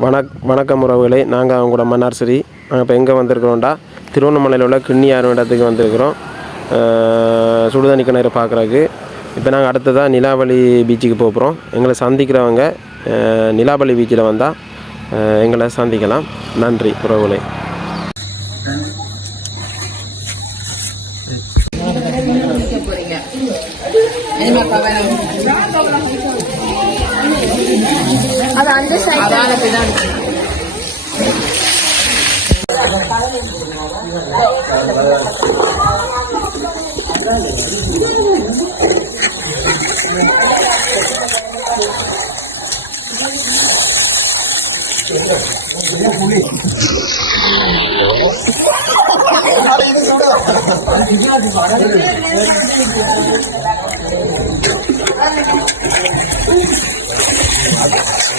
வணக் வணக்கம் உறவுகளை. நாங்கள் அவங்களோட மன்னார்சரி நாங்கள் இப்போ எங்கே வந்திருக்கிறோம்டா? திருவண்ணாமலையில் உள்ள கிண்ணியாறு இடத்துக்கு வந்திருக்கிறோம். சுடுதண்ணி கிணறு பார்க்குறதுக்கு இப்போ நாங்கள் அடுத்ததாக நிலாவளி பீச்சுக்கு போக போகிறோம் எங்களை சந்திக்கிறவங்க நிலாவளி பீச்சில் வந்தால் எங்களை சந்திக்கலாம். நன்றி உறவுகளை. போறீங்க? அந்த சைடு No hay más.